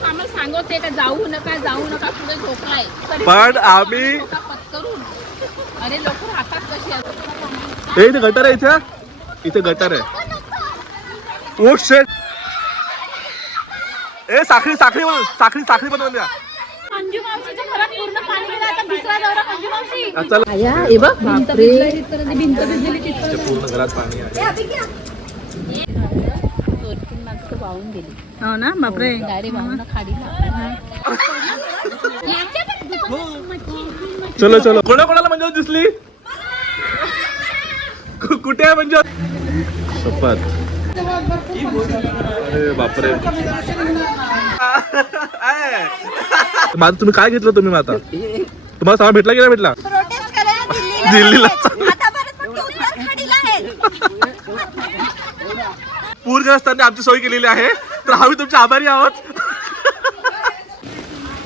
लोक आम्हाला सांगत का जाऊ नका पुढे झोपलाय पण आम्ही पत्करून अरे लोक राहतात कशी इथे गटर आहे इथे गटर आहे. ओ शेट ए साखळी बनवून द्या. मंजू मावशीच्या घरात पूर्ण पाणी गेलं आता दुसरा दौरा मंजू मावशी चला हे बघ भिंत भिजलेली पूर्ण घरात पाणी आहे. 2-3 माणसं वाहून गेली. हो ना बापरे. डायरेक्ट वाहून खाडीला. चलो कोणाला म्हणजे दिसली कुठे आहे म्हणजे शपथ. अरे बापरे. माझं तुम्ही काय घेतलं तुम्ही आता तुम्हाला सामान भेटला की नाही भेटला दिल्लीला पूरग्रस्तांनी आमची सोय केलेली आहे तर आम्ही तुमचे आभारी आहोत.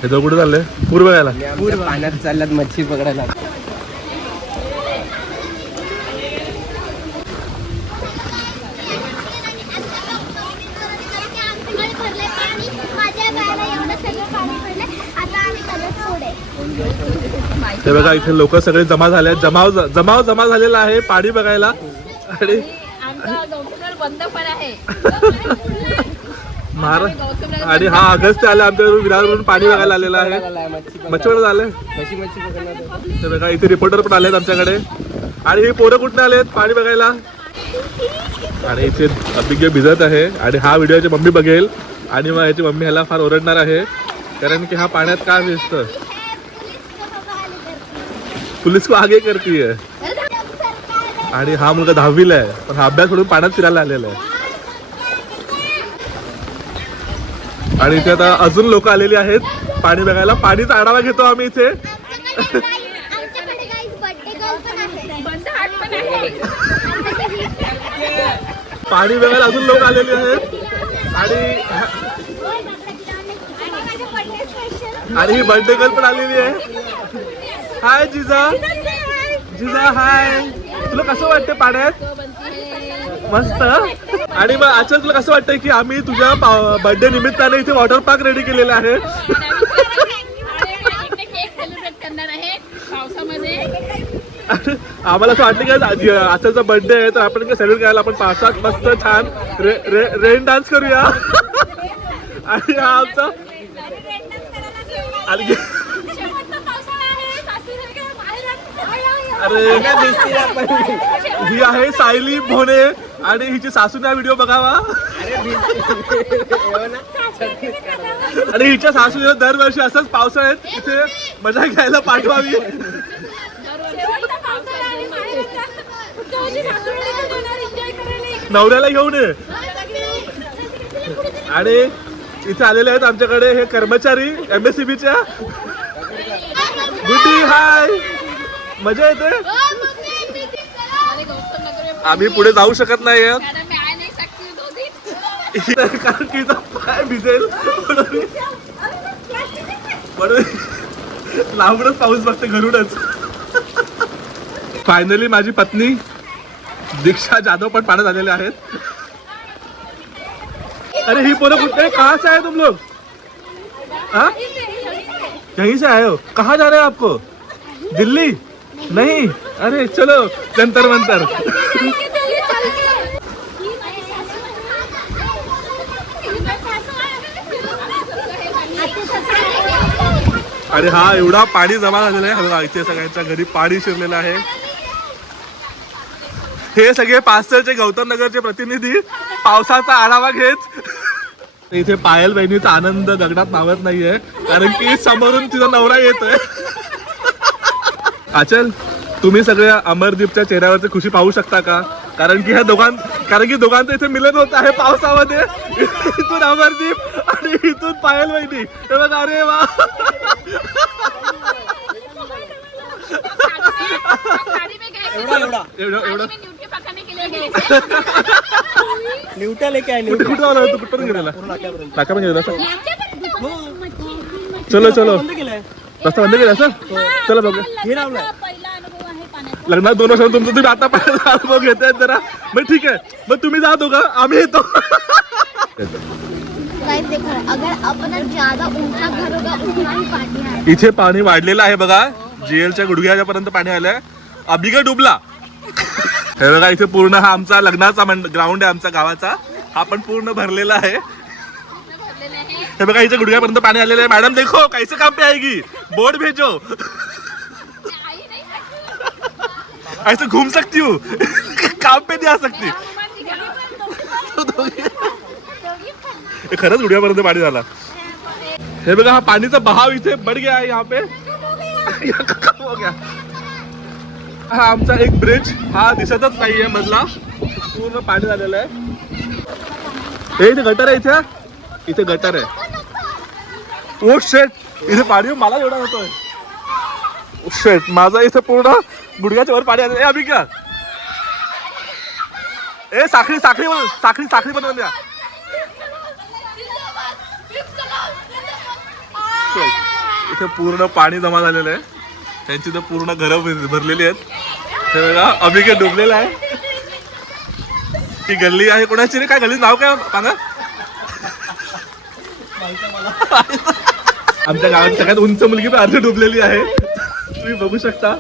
हे जो कुठे चाललंय पूर बघायला पाण्यात चालल्यात मच्छी पकडायला. हे बघा इथे लोक सगळे जमा झाले जमा झालेला आहे पाणी बघायला. आणि बंद पण आहे आणि हा अगस्त आला आमच्या विरारवरून पाणी बघायला आलेला आहे. मच्छीवर झालंय ते बघा इथे रिपोर्टर पण आलेत आमच्याकडे. आणि हे पोरं कुठे आलेत पाणी बघायला. आणि इथे अभिज्ञ भिजत आहे आणि हा व्हिडिओ याची मम्मी बघेल आणि मग याची मम्मी ह्याला फार ओरडणार आहे कारण की हा पाण्यात का भिजतं. पुलिस को आगे करती है. आणि हा मुलगा 10वीला आहे पण हा अभ्यास सोडून पाण्यात फिरायला आलेला आहे. आणि इथे आता अजून लोक आलेली आहेत पाणी बघायला. पाणीचा आढावा घेतो आम्ही इथे. पाणी बघायला अजून लोक आलेले आहेत आणि ही बर्थडे गर्ल पण आलेली आहे. हाय जिजा हाय. तुला कसं वाटतं पाण्यात मस्त. आणि मग आजच्या तुला कसं वाटतंय की आम्ही तुझ्या बर्थडे निमित्ताने इथे वॉटर पार्क रेडी केलेला आहे. आम्हाला असं वाटतं की आजचा बर्थडे आहे तर आपण सेलिब्रेट करायला आपण पावसात मस्त छान रेन डान्स करूया. आणि हा आमचा अरे ही आहे सायली भोणे आणि हिची सासूने हा व्हिडिओ बघावा. आणि हिच्या सासूने दरवर्षी असंच पावसाळ्यात इथे मजा घ्यायला पाठवावी. नवऱ्याला घेऊन ये. आणि इथे आलेले आहेत आमच्याकडे हे कर्मचारी MSCBच्या. गुडी हाय. मजा येते. आम्ही पुढे जाऊ शकत नाही कारण की पाय भिजेल म्हणून लांबूनच पाऊस बघते घरूनच. फायनली माझी पत्नी दीक्षा जाधव पण पाण्यात आलेले आहेत. अरे ही पोरं कुठे कहाँ से आए तुम लोग. हाँ यहीं से आए हो. कहाँ जा रहे हैं आपको. दिल्ली नहीं. अरे चलो जंतर मंतर. अरे हा एवढा पाणी जमा झालेला आहे. बघा इथे सगळ्यांच्या घरी पाणी शिरलेलं आहे. हे सगळे पाचसरचे गौतम नगरचे प्रतिनिधी पावसाचा आढावा घेत. इथे पायल बहिणीचा आनंद गगनात मावत नाहीये कारण की समोरून तिचा नवरा येतोय. आचल तुम्ही सगळ्या अमरदीपच्या चेहऱ्यावरची खुशी पाहू शकता का कारण की दोघांचं इथे मिलन होत आहे पावसामध्ये. इथून अमरदीप आणि इथून पायल बहिणी. हे बघा अरे वा. एवढं निवटा लेके आए. कुठे आला तू कुठून गेलेला टाका पण गेलेला. चलो रस्ता बंद केला सर. चला बघूया. हे लावलं लग्नात 2 वर्षांनी तुमचं तुम्ही आता पहिला अनुभव घेताय जरा. मग ठीक आहे मग तुम्ही जा दोघं आम्ही येतो. गाइस देखो, अगर अपना ज्यादा ऊंचा घर होगा उतना ही पानी है। इथे पाणी वाढलेलं आहे बघा, जेलच्या गुडघ्याच्या पर्यंत पाणी आलंय. अभिगा डुबला. हे बघा इथे पूर्ण हा आमचा लग्नाचा ग्राउंड आहे आमच्या गावाचा, हा पण पूर्ण भरलेला आहे. हे बघा इथे गुडघ्यापर्यंत पाणी आलेलं आहे. मॅडम देखो कैसे काम पे आएगी, बोर्ड भेजो. ऐसे घूम सकती हूँ, काम पे नहीं आ सकती. खरंच गुडघ्यापर्यंत पाणी झाला. हे बघा हा पाणीचा बहाव इथे बढ़ गया है यहाँ पे. हो गया. हा आमचा एक ब्रिज, हा दिसतच नाहीये मधला, पूर्ण पाणी झालेलं आहे. हे इथे गटर आहे, इथे गटर आहे. ओ शेट, इथे पाणी मला एवढा होतोय. ओ शेट, माझा इथे पूर्ण गुडघ्याच्या वर पाणी आलं. अभि क्या ए साखळी साखळी साखळी साखळी बनवून द्या. इथे पूर्ण पाणी जमा झालेलं आहे. त्यांची तर पूर्ण घरं भरलेली आहेत. हे बघा अभिके डुबलेला आहे. ही गल्ली आहे कोणाची रे? काय गल्ली नाव काय सांगा? आमच्या गावात सगळ्यात उंच मुलगी पण अर्धी डुबलेली आहे, तुम्ही बघू शकता.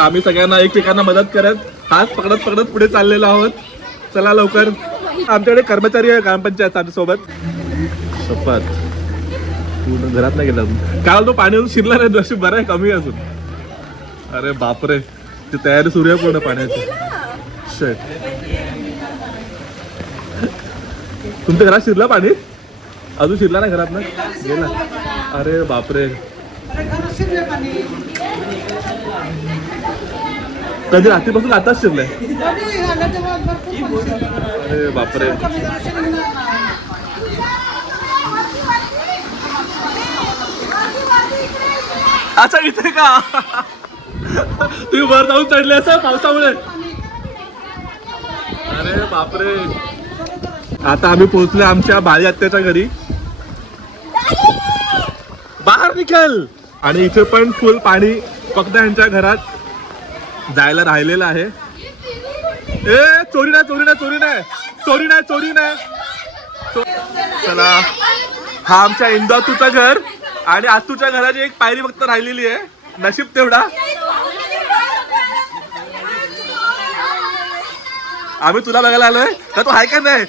आम्ही सगळ्यांना एकमेकांना मदत करत हात पकडत पकडत पुढे चाललेलो आहोत. चला लवकर. आमच्याकडे कर्मचारी आहे ग्रामपंचायत आमच्या सोबत. शपथ पूर्ण घरात नाही गेला काल तो पाणी अजून शिरला नाही. अशी बरं आहे, कमी अजून. अरे बापरे, ती तयारी सुरू आहे पूर्ण पाण्याची. शेट, तुमच्या घरात शिरला पाणी? अजून शिरला नाही घरात ना, गेला. अरे बापरे, कधी रात्रीपासून आताच शिरलंय. अरे बापरे. अच्छा इथे का तुम्ही वर जाऊन चढले असं पावसामुळे? अरे बापरे. आता आम्ही पोहोचलो आमच्या बाळी आत्याच्या घरी. बाहेर निघेल. आणि इथे पण फुल पाणी फक्त यांच्या घरात जायला राहिलेलं आहे. ए चोरी नाही चोरी नाही चोरी नाही चोरी नाही चोरी नाही. चला, हा आमच्या इंदातूचं घर आणि आतूच्या घराची एक पायरी फक्त राहिलेली आहे. नशीब तेवढा. आम्ही तुला बघायला आलोय का, तू आहे का नाही?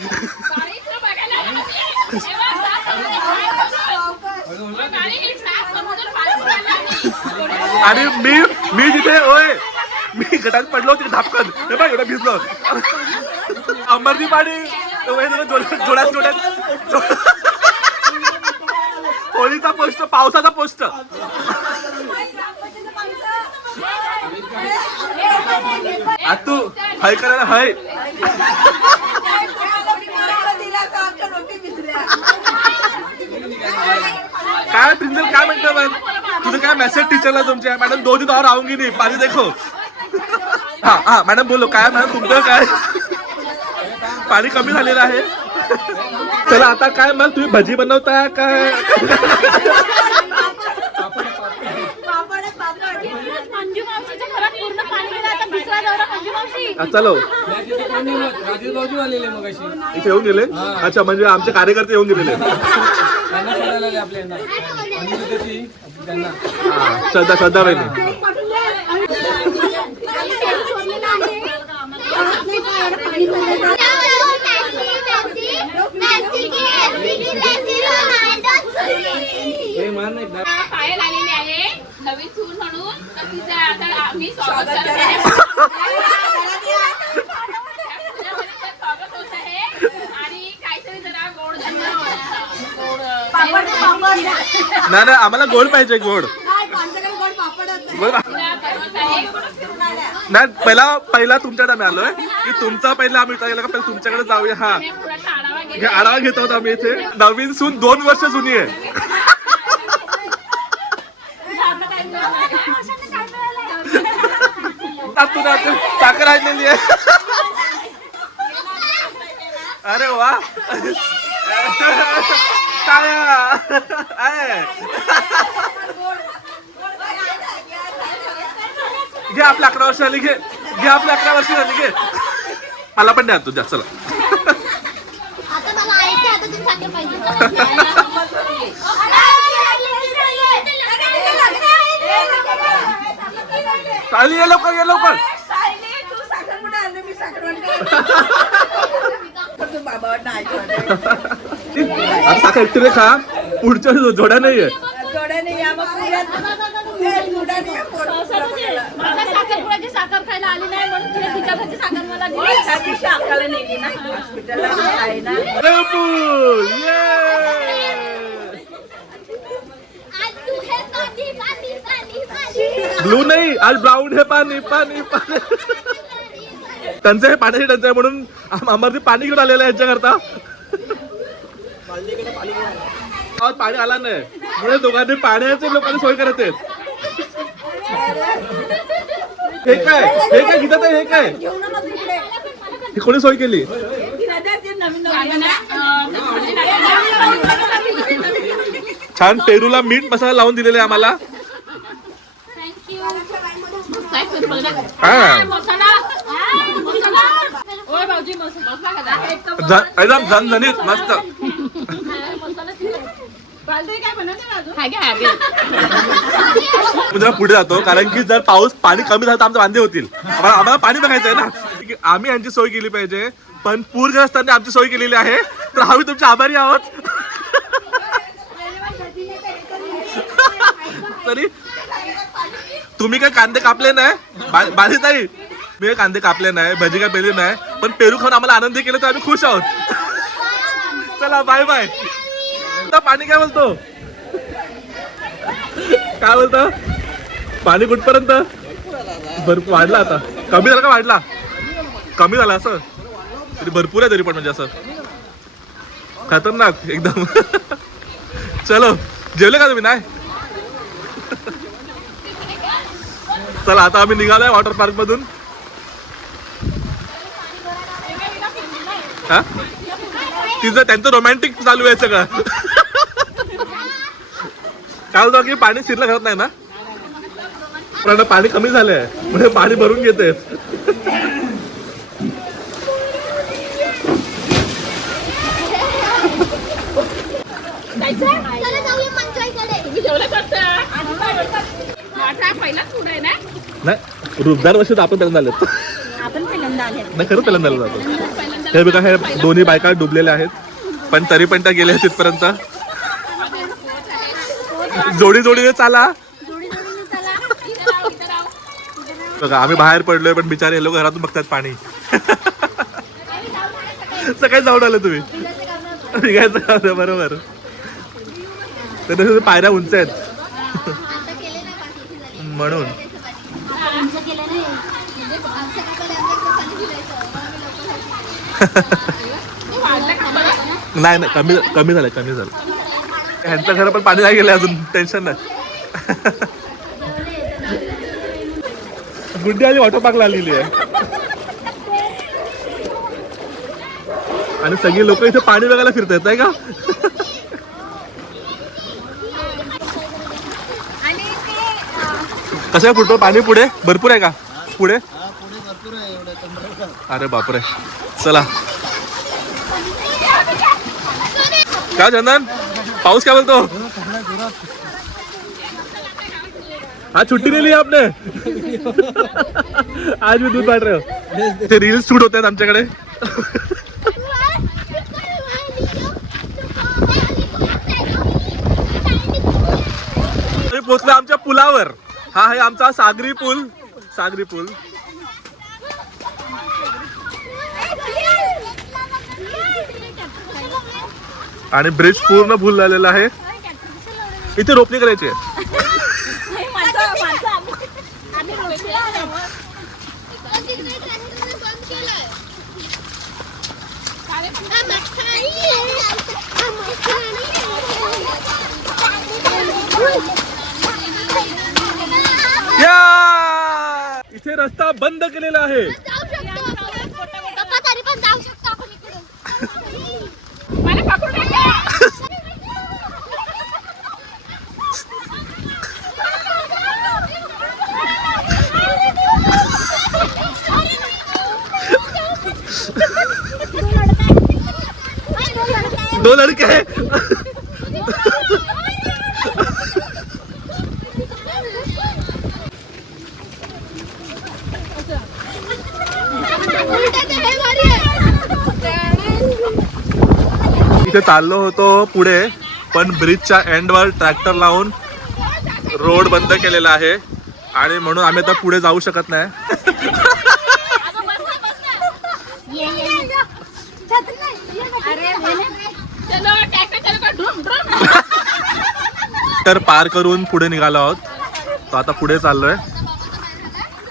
आणि मी जिथे ओय मी गटात पडलो तिथे धापकन. हे बघ एवढं भिजलो. अमरनी पाणी जोड्यात जोड्यात होळीचा पोस्ट, पावसाचा पोस्ट. आतू हाय करायला हाय. काय प्रिन्सिपल काय म्हणतो मॅम? तुझं काय मेसेज टीचरला तुमच्या? मॅडम 2 दिन और आऊंगी नहीं, पानी देखो. हा हा मॅडम बोलो. काय मॅडम तुमचं काय पाणी कमी झालेलं आहे? चला आता काय मॅम, तुम्ही भजी बनवताय काय? मंजू मावशीच्या घरात पूर्ण पाणी गेलं. आता दुसरा दौरा मंजू मावशी. चलो राजेश भाऊजी आलेले मग अशी इथे येऊन गेले. अच्छा, म्हणजे आमचे कार्यकर्ते येऊन गेलेले. त्यांना सोडायला आले आपल्याला. त्यांना श्रद्धा श्रद्धा बहिणी. पायल आलेली आहे नवीन सून म्हणून, तर तिचं आता आम्ही स्वागत करत आहे. स्वागत होत आहे. आणि काहीतरी जरा गोड नाही नाही, आम्हाला गोड पाहिजे. गोड नाही. पहिला तुमच्याकडे आम्ही आलोय की तुमचा पहिला आम्ही गेला का पहिला तुमच्याकडे जाऊया. हा आढावा घेत आहोत आम्ही इथे. नवीन सून 2 वर्ष जुनी आहे. साखर आणलेली आहे. अरे वा, घे आपल्या 11 वर्ष आली. घे आपल्या 11 वर्ष झाली. घे मला पण द्या तुझ्या. चला आता मला अजून साखर पाहिजे. चालेल, ये लवकर, ये लवकर. आता साखर एकटीने खा, पुढच्या जोड्या नाहीये. मला साखरपुड्याची साखर खायला आली नाही म्हणून तिने तिच्या घरची साखर मला दिली. Apple, yeah! ब्लू नाही, आज ब्राऊन हे पाणी पाणी पाणी. त्यांचं हे पाण्याची टंचाई म्हणून आम्हाला पाणी घेऊन आलेलं आहे यांच्याकरता. आज पाणी आला नाही म्हणून दोघांनी पाण्याचे लोकांनी सोय करत आहेत. हे काय गीता ताई, हे काय, ही कोणी सोय केली? छान पेरूला मीठ मसाला लावून दिलेला आहे आम्हाला. एकदम झणझणीत मस्त. जरा पुढे जातो कारण की जर पाणी कमी झालं तर आमचे वांदे होतील. आम्हाला पाणी बघायचं आहे ना. आम्ही यांची सोय केली पाहिजे पण पूरग्रस्तांनी आमची सोय केलेली आहे तर आम्ही तुमचे आभारी आहोत. तरी तुम्ही काय कांदे कापले नाही बालिताई, मी कांदे कापले नाही, भजी काय पेली नाही, पण पेरू खाऊन आम्हाला आनंदी केलं तर आम्ही खुश आहोत. चला बाय बाय. पाणी काय बोलतो, काय बोलतो, पाणी कुठपर्यंत भरपूर वाढला, आता कमी झाला का वाढला? कमी झाला असं तरी भरपूर आहे, तरी पण म्हणजे असं खतरनाक एकदम. चलो जेवले का तुम्ही? नाही. चला आता आम्ही निघालोय वॉटर पार्क मधून. तिचं त्यांचं रोमॅन्टिक चालू आहे सगळं. काय होतं की पाणी शिरलं घरात नाही ना, पण पाणी कमी झालंय म्हणजे पाणी भरून घेते. नाही रुपदार वर्ष आपण पहिल्यांदा आलेत. नाही खरंच पहिल्यांदा आलो जातो. हे बघा हे दोन्ही बायका डुबलेल्या आहेत पण तरी पण त्या गेल्या तिथपर्यंत. जोडी जोडीने चाला. बघा आम्ही बाहेर पडलोय पण बिचारे हे लोक घरातून बघतात पाणी. सकाळी जाऊन आले तुम्ही निघायचं बरोबर. तर पायऱ्या उंच आहेत म्हणून. नाही नाही कमी कमी झालं कमी झालं. ह्यांचं घर पण पाणी नाही गेलं अजून, टेन्शन नाही. गुड्डी आली वॉटर पार्कला आलेली आहे आणि सगळी लोक इथे पाणी बघायला फिरतात नाही का. कसं आहे फुटबॉल पाणी पुढे भरपूर आहे का? पुढे अरे बापरे. चला काय चंदन पाऊस क्या बोलतो? आज छुट्टी नहीं ली आपने? आज भी दूध बाट रहे हो. ते रील्स शूट होते आहेत आमच्याकडे. पोचलो आमच्या पुलावर. हा आहे आमचा सागरी पूल. सागरी पूल आणि ब्रिज पूर्ण फुल झालेला आहे. इथे रोपणी करायची आहे. इथे रस्ता बंद केलेला आहे. दो लड़के हैं. इथे चाललो होतो पुढे, पण ब्रिजच्या एंडवर ट्रॅक्टर लावून रोड बंद केलेला आहे आणि म्हणून आम्ही आता पुढे जाऊ शकत नाही. तर पार करून पुढे निघालो आहोत. तो आता पुढे चाललोय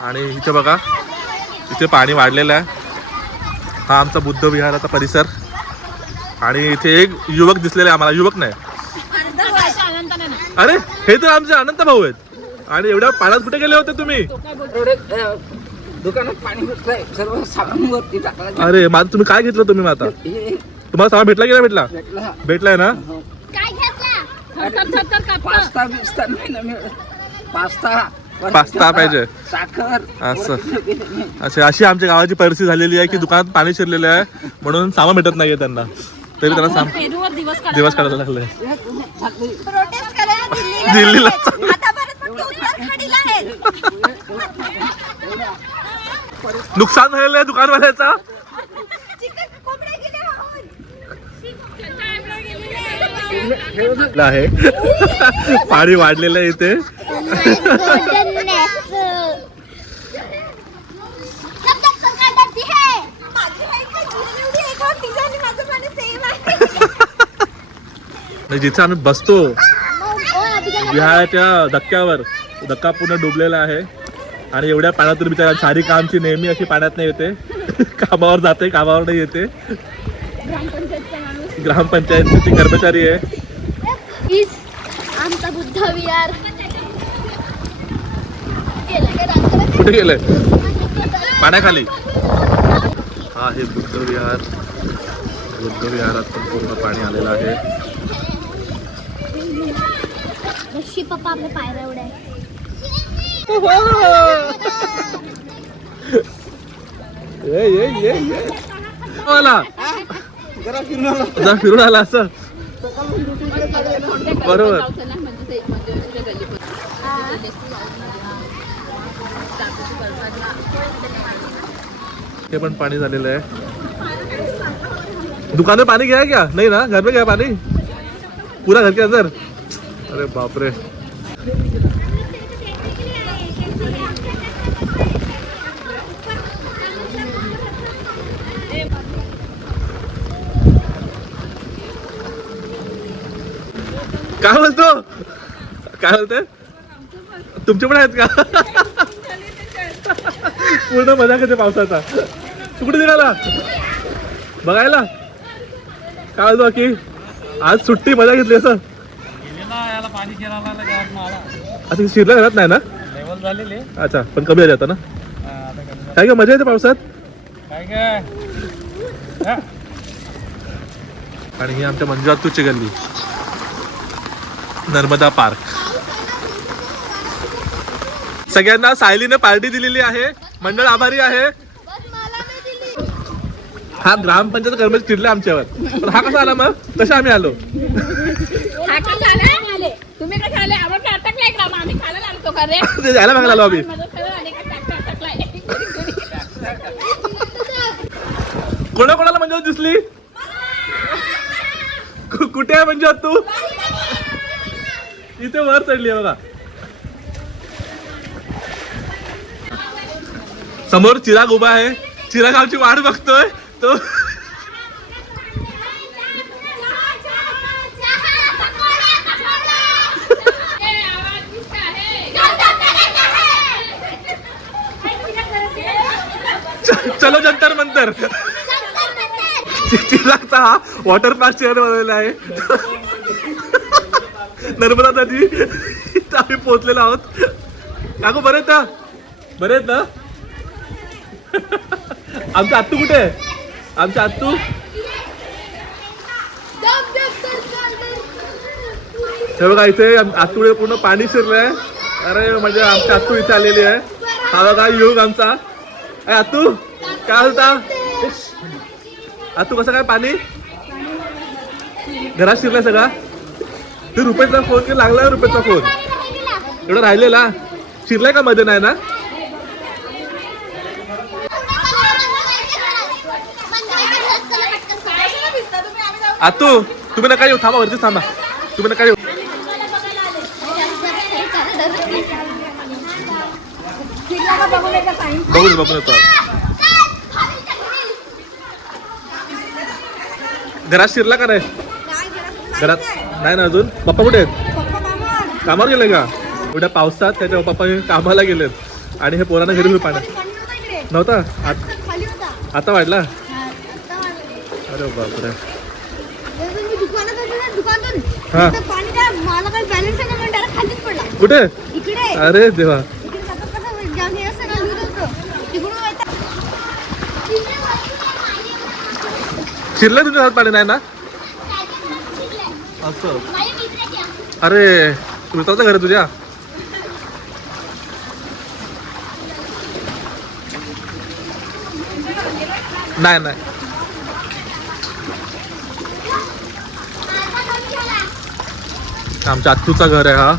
आणि इथे बघा, इथे पाणी वाढलेलं आहे. हा आमचा बुद्ध विहाराचा परिसर आणि इथे एक युवक दिसलेला आहे आम्हाला. युवक नाही, अरे हे तर आमचे अनंत भाऊ आहेत. आणि एवढ्या पाण्यात कुठे गेले होते तुम्ही? दुकानात पाणी भेटलंय, सर्व सामान वरती टाकलं. अरे माझं तुम्ही काय घेतलं तुम्ही आता? तुम्हाला सामान भेटला की नाही भेटला? भेटलाय ना? पास्ता बिस्ता नाही ना मिळत. पास्ता पाहिजे साखर असं. अच्छा, अशी आमच्या गावाची परिस्थिती झालेली आहे की दुकानात पाणी शिरलेलं आहे म्हणून सामान भेटत नाहीये त्यांना. तरी त्यांना पेरूवर दिवस काढायला लागले. प्रोटेस्ट करायला दिल्लीला आतापर्यंत फक्त उत्तराखंडीला आहेत. नुकसान झालेलं आहे दुकानवाल्याचा. आहे पाणी वाढलेलं आहे इथे. जिथे आम्ही बसतो विहाराच्या धक्क्यावर, धक्का पूर्ण डुबलेला आहे आणि एवढ्या पाण्यातून बिचारा सारिका आमची नेहमी अशी पाण्यात नाही येते. कामावर जाते, कामावर नाही येते. ग्रामपंचायतची कर्मचारी आहे. आमचा बुद्ध विहार कुठे गेलंय? पाण्याखाली. हा हे बुद्ध विहार. बुद्ध विहारात पण पूर्ण पाणी आलेलं आहे. पप्पा आपल्या पायऱ्या एवढ्या जरा फिरून आला असं. बरोबर. हे पण पाणी झालेलं आहे. दुकान में पानी गया क्या? नहीं ना, घर में गया पानी पूरा घर के अंदर. अरे बाप रे. काय बोलतो? काय बोलते? तुमचे पण आहेत का? पूर्ण मजा करते पावसाचा. तू कुठे निघाला बघायला? काय बोलतो की आज सुट्टी मजा घेतली असं? पाणी आता शिरला घरात नाही ना? लेवल झालेले. अच्छा, पण कमी आली आता ना? काय का मजा येते पावसात? काय काय. आणि ही आमच्या मंजुळातूची गल्ली, नर्मदा पार्क. सगळ्यांना सायलीने पार्टी दिलेली आहे. मंडळ आभारी आहे. हा ग्रामपंचायत कर्मचारी चिडले आमच्यावर. पण हा कसा आला मग? कशा आम्ही आलो? तुम्ही कसं आले? आम्हाला अटकलाय ग्राम. आम्ही खायला लागतो का रे? ते जायला बघायला आलो आम्ही. कोणाकोणाला मंजुळात दिसली? कुठे आहे मंजुळात तू? इथे वर चढली आहे बघा. समोर चिराग उभा आहे. चिराग आमची वाट बघतोय. तो चलो जंतर मंतर. चिरागचा हा वॉटर पार्क चेअर बनवलेला आहे. नर्मदा नदी इथं आम्ही पोहोचलेलो आहोत. काकू बरे आहेत ना? बरे आहेत ना? आमचा आत्तू कुठे आहे? आमच्या आत्तू हे बघा, इथे आत्तूकडे पूर्ण पाणी शिरलंय. अरे म्हणजे आमची आत्तू इथे आलेली आहे. हा बघा योग आमचा. आत्तू काय होता? आत्तू कसं काय पाणी? घरात शिरला सगळा. तू रुपेशचा फोन की लागला रुपेशचा फोन एवढा राहिलेला शिरलाय का मध्ये नाही ना. आतू तुम्ही नका येऊ थांबा वरती थांबा तुम्ही नका येऊ. बघू बघू येतो. घरात शिरला का नाही. घरात नाही ना अजून. पप्पा कुठे आहेत. कामावर गेले का एवढ्या पावसात. त्याच्या पप्पा कामाला गेलेत आणि हे पोरांना घरी पाण्यात नव्हता. आता वाढला. अरे बापरे. हा कुठे. अरे देवा. शिरलं तुझ्या हात पाणी नाही ना. असं अरे मित्राचं घर आहे तुझ्या. नाही नाही आमच्या आत्तूचा घर आहे हा.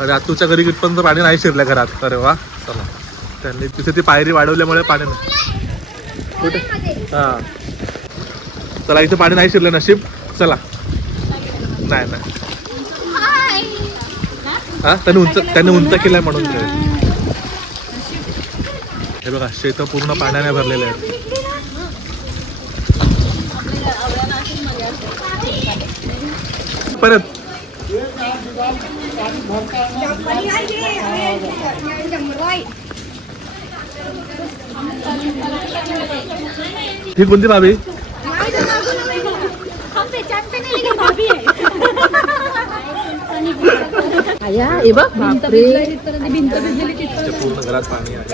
अरे आत्तूच्या घरी कितपर्यंत पाणी नाही शिरल्या घरात. अरे वा चला. त्यांनी तिथे ती पायरी वाढवल्यामुळे पाणी नाही. कुठे हा चला इथे पाणी नाही शिरलं नशीब. चला नाही नाही हा त्यांनी उंच केलाय म्हणून. हे बघा शेत पूर्ण पाण्याने भरलेले आहेत. परत ही कोणती भाभी. पूर्ण घरात पाणी आहे.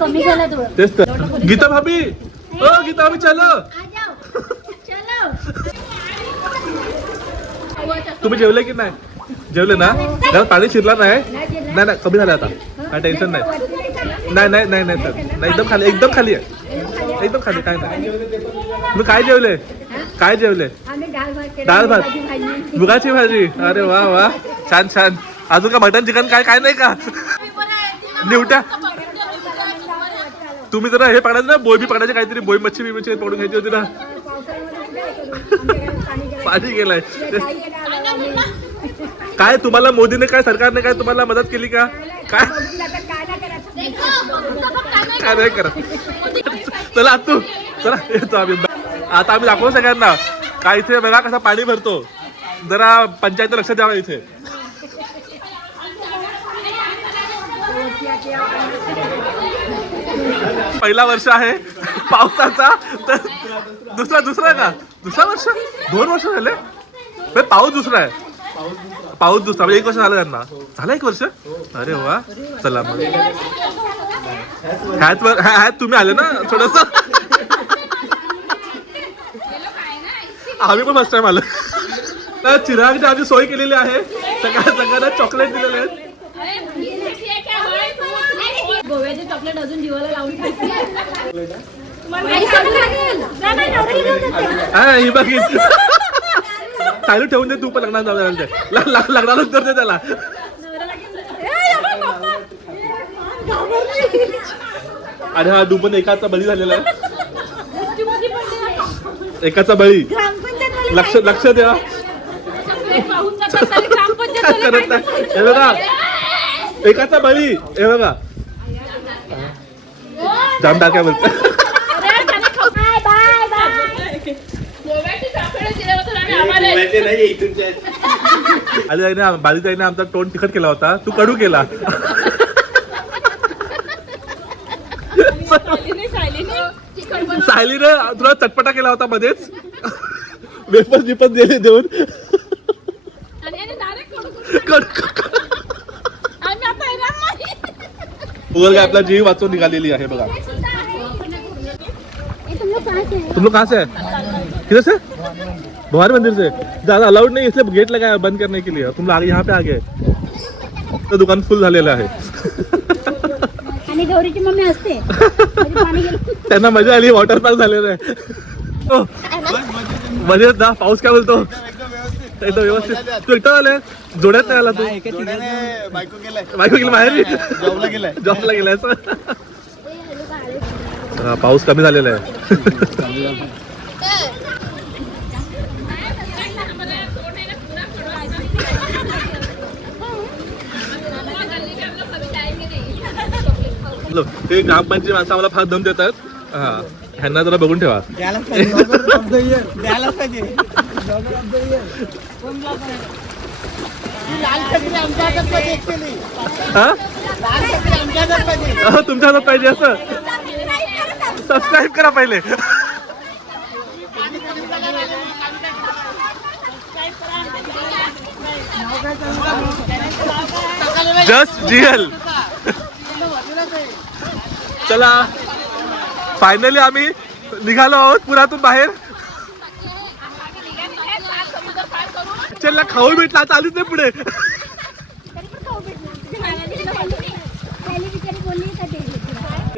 कमी झालं थोडं. तेच तर. गीता भाभी ओ गीता भाभी चलो. तुम्ही जेवले की नाही. जेवले ना. घरात पाणी शिरला नाही. नाही नाही कमी झालं आता. काय टेन्शन नाही. नाही नाही नाही नाही सर नाही एकदम खाली एकदम खाली आहे. एकदम खाली काय नाही. तुम्ही काय जेवले. काय जेवले. डाळ भात मुगाची भाजी. अरे वा वा छान छान. अजून का मटन चिकन काय काय नाही का. निवट्या तुम्ही जरा हे पकडायचं ना. बोई बी पकडायचे काहीतरी. बोई मच्छी बिच्छी पकडून घ्यायची होती ना. पाणी गेलाय. काय तुम्हाला मोदीने काय सरकारने काय तुम्हाला मदत केली का. काय काय नाही करत. चला आतू चला येतो आम्ही. आता आम्ही दाखवू सगळ्यांना काय इथे बघा कसं पाणी भरतो. जरा पंचायत लक्ष द्यावं इथे. पहिला वर्ष आहे पावसाचा. तर दुसरा का दुसरा वर्ष 2 वर्ष झाले. पाऊस दुसरा आहे. पाऊस दुसरा म्हणजे 1 वर्ष झालं त्यांना. झालं 1 वर्ष. अरे वा चला मग. ह्यात तुम्ही आले ना थोडस. आम्ही पण फर्स्ट टाइम आलो. चिरागची आम्ही सोय केलेली आहे. सगळ्यांना चॉकलेट दिलेले आहेत. गोव्याचे चॉकलेट अजून जीवाला लावून ही बघी चालू ठेवून दे. तू पण लग्नात लग्नाला उत्तर दे त्याला. अरे हा तू पण एकाचा बळी झालेला आहे. एकाचा बळी. लक्ष द्या. हे बघा एकाचा बळी. हे बघा जाम टाक्या बोलतो. बालीताईने आमचा तोंड तिखट केला होता. तू कडू केला. सायलीने तुला चटपटा केला होता मध्येच. वेफर्स बिफर्स दिले देऊन. गूगल आपला जीव वाचून निघालेली आहे बघा. तुम लोग कहाँ से है. किधर से. भवानी मंदिर से. ज़्यादा अलाउड नहीं इसलिए गेट लगाया बंद करने के लिए. तुम लोग यहाँ पे आ गए. तो दुकान फुल झालेलं आहे. आणि गौरीची मम्मी असते. त्यांना मजा आली. वॉटर पार्क झालेलं आहे. मजेत ना? पाऊस काय बोलतो? एकदम व्यवस्थित. तू एकटा आलाय? जोड्यात नाही आला तू? बायको गेली बाहेर, जॉबला गेलाय. पाऊस कमी झालेला आहे. ते ग्रामपंचायत माणसं आम्हाला फार दम देतात. हा, ह्यांना जरा बघून ठेवा. तुमच्या हातात पाहिजे असं. सबस्क्राईब करा पहिले. जस्ट जियल. चला फायनली आम्ही निघालो आहोत पुरातून बाहेर. चला खाऊ भेटला, आता आलीच नाही पुढे.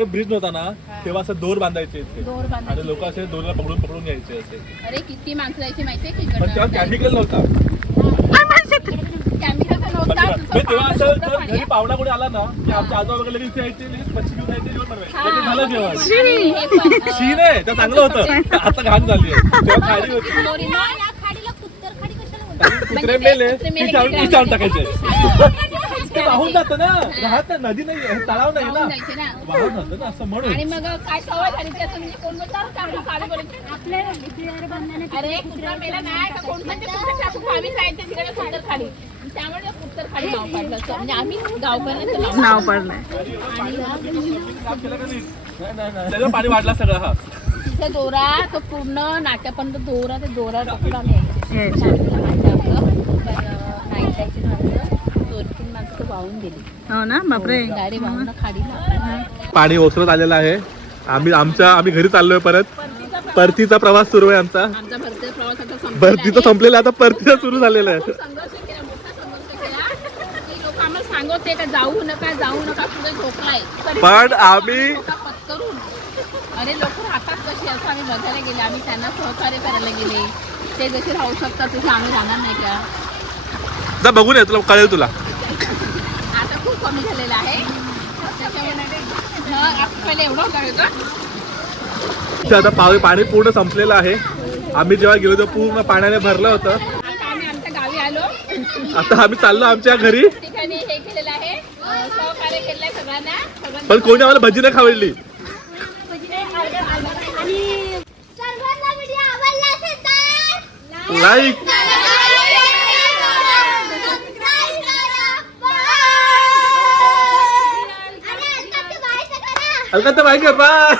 ब्रिज नव्हता ना तेव्हा असं दोर बांधायचे आणि लोक असे दोरला पकडून पकडून यायचे असे. अरे किती माणसं जायची माहितीये की पण तेव्हा केमिकल नव्हता. तेव्हा असं जर घरी पाहुणा कोणी आला ना की आमच्या आजोबा वगैरे लगेच यायचे, लगेच मच्छी घेऊन यायचे, जेवण बनवायचे. झालं जेवण. शी नाही तर चांगलं होतं. आता घाण झाली आहे. तेव्हा खाडी होती. कुत्रे मेले की चावून टाकायचे. ते वाहून जातं ना, राहत ना, नदी नाही, तलाव नाही ना, वाहून जातं ना असं म्हणून. आणि मग काय सवय झाली त्याचं म्हणजे कोण बोलतात चांगली खाली बोलायची. अरे कुत्रा मेला नाही का कोण म्हणते तुमच्या सासू आम्ही जायचं तिकडे कुत्तर खाली. त्यामुळे कुत्तर खाली नाव पाडलं असतं. म्हणजे आम्ही गावकऱ्यांचं नाव पाडलंय. त्याचं पाणी वाढला सगळं. हा तिचा दोरा तो पूर्ण नाट्यापर्यंत दोरा ते दोरा टाकून आम्ही यायचे. वाहून गेली. हो ना बापरे. डायरेक्ट वाहून खाडीला. पाणी ओसरत आलेलं आहे. आम्ही घरी चाललोय परत. परतीचा प्रवास सुरू आहे आमचा. आमचा भरतीचा प्रवास आता भरतीचा संपलेला, आता परतीचा सुरू झालेला आहे. संघर्ष केला, मोठा संघर्ष केला. ते लोक आम्हाला सांगत का जाऊ नका पुढे झोपलाय. पण आम्ही पत्करून अरे लोक राहतात कशी असं आम्ही बघायला गेले. आम्ही त्यांना सहकार्य करायला गेले. ते जसे राहू शकतात तसे आम्ही राहणार नाही का? जा बघून ये, तुला कळेल. तुला आता खूप कमी झालेलं आहे. पहिले एवढं करायचं. आता पाणी पूर्ण संपलेलं आहे. आम्ही जेव्हा गेलो तेव्हा पूर्ण पाण्याने भरलं होतं. आता आम्ही आमच्या गावी आलो. आता आम्ही चाललो आमच्या घरी. ठिकाणी हे केलेलं आहे, सहकार्य केलंय सगळ्यांना. पण कोणी आम्हाला भजी नाही खावडली. लाईक अलका तर बाय कर. बाय.